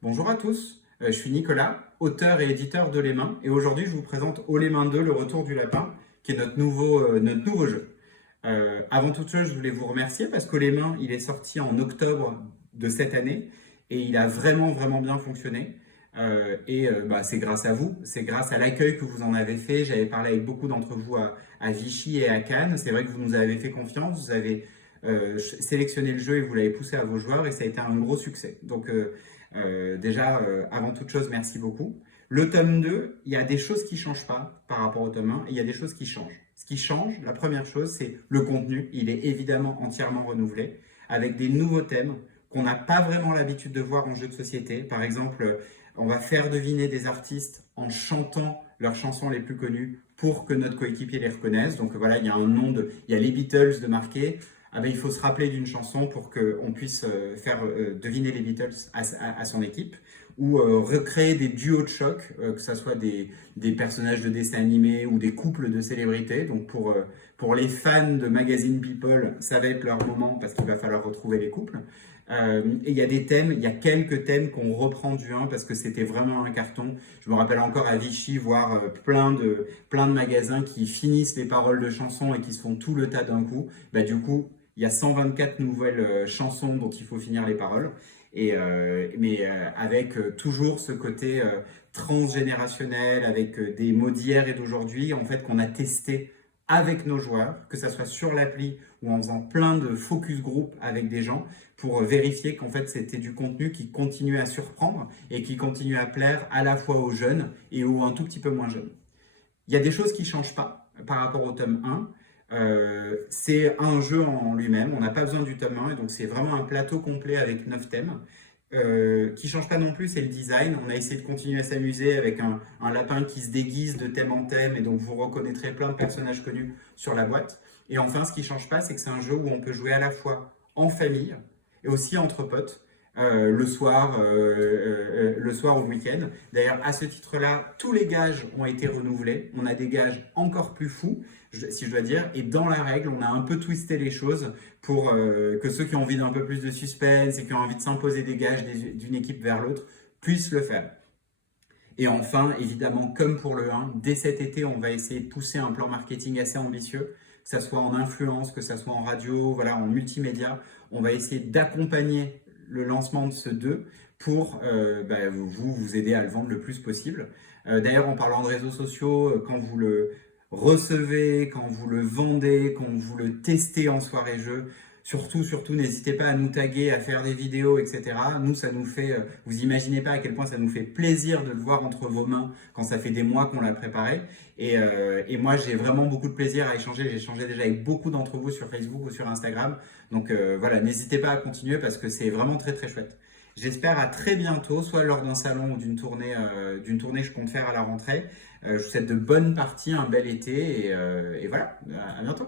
Bonjour à tous, je suis Nicolas, auteur et éditeur de Les Mains, et aujourd'hui je vous présente Haut les Mains 2, le retour du lapin, qui est notre nouveau jeu. Avant toute chose, je voulais vous remercier parce qu'Haut les Mains, il est sorti en octobre de cette année, et il a vraiment bien fonctionné. C'est grâce à vous, c'est grâce à l'accueil que vous en avez fait. J'avais parlé avec beaucoup d'entre vous à Vichy et à Cannes. C'est vrai que vous nous avez fait confiance, vous avez sélectionné le jeu et vous l'avez poussé à vos joueurs et ça a été un gros succès. Avant toute chose, merci beaucoup. Le tome 2, il y a des choses qui ne changent pas par rapport au tome 1 et il y a des choses qui changent. Ce qui change, la première chose, c'est le contenu. Il est évidemment entièrement renouvelé avec des nouveaux thèmes qu'on n'a pas vraiment l'habitude de voir en jeu de société. Par exemple, on va faire deviner des artistes en chantant leurs chansons les plus connues pour que notre coéquipier les reconnaisse. Donc voilà, il y a il y a les Beatles de marquer. Ah ben, il faut se rappeler d'une chanson pour qu'on puisse faire deviner les Beatles à son équipe ou recréer des duos de choc, que ce soit des personnages de dessins animés ou des couples de célébrités. Donc pour les fans de Magazine People, ça va être leur moment parce qu'il va falloir retrouver les couples. Et il y a des thèmes, il y a quelques thèmes qu'on reprend du 1 parce que c'était vraiment un carton. Je me rappelle encore à Vichy voir plein de magasins qui finissent les paroles de chansons et qui se font tout le tas d'un coup. Bah, du coup, il y a 124 nouvelles chansons dont il faut finir les paroles, avec toujours ce côté transgénérationnel, avec des mots d'hier et d'aujourd'hui, en fait, qu'on a testé avec nos joueurs, que ce soit sur l'appli ou en faisant plein de focus group avec des gens, pour vérifier qu'en fait c'était du contenu qui continuait à surprendre et qui continuait à plaire à la fois aux jeunes et aux un tout petit peu moins jeunes. Il y a des choses qui ne changent pas par rapport au tome 1. C'est un jeu en lui-même, on n'a pas besoin du tome 1, et donc c'est vraiment un plateau complet avec 9 thèmes. Qui ne change pas non plus, c'est le design. On a essayé de continuer à s'amuser avec un lapin qui se déguise de thème en thème, et donc vous reconnaîtrez plein de personnages connus sur la boîte. Et enfin, ce qui ne change pas, c'est que c'est un jeu où on peut jouer à la fois en famille et aussi entre potes. Le soir ou le week-end. D'ailleurs, à ce titre-là, tous les gages ont été renouvelés. On a des gages encore plus fous, si je dois dire. Et dans la règle, on a un peu twisté les choses pour que ceux qui ont envie d'un peu plus de suspense et qui ont envie de s'imposer des gages d'une équipe vers l'autre puissent le faire. Et enfin, évidemment, comme pour le 1, dès cet été, on va essayer de pousser un plan marketing assez ambitieux, que ce soit en influence, que ce soit en radio, voilà, en multimédia. On va essayer d'accompagner le lancement de ce 2 pour vous aider à le vendre le plus possible. D'ailleurs, en parlant de réseaux sociaux, quand vous le recevez, quand vous le vendez, quand vous le testez en soirée jeu, surtout, n'hésitez pas à nous taguer, à faire des vidéos, etc. Nous, ça nous fait, vous imaginez pas à quel point ça nous fait plaisir de le voir entre vos mains quand ça fait des mois qu'on l'a préparé. Et moi, j'ai vraiment beaucoup de plaisir à échanger. J'ai échangé déjà avec beaucoup d'entre vous sur Facebook ou sur Instagram. Donc voilà, n'hésitez pas à continuer parce que c'est vraiment très chouette. J'espère à très bientôt, soit lors d'un salon ou d'une tournée que je compte faire à la rentrée. Je vous souhaite de bonnes parties, un bel été et voilà, à bientôt.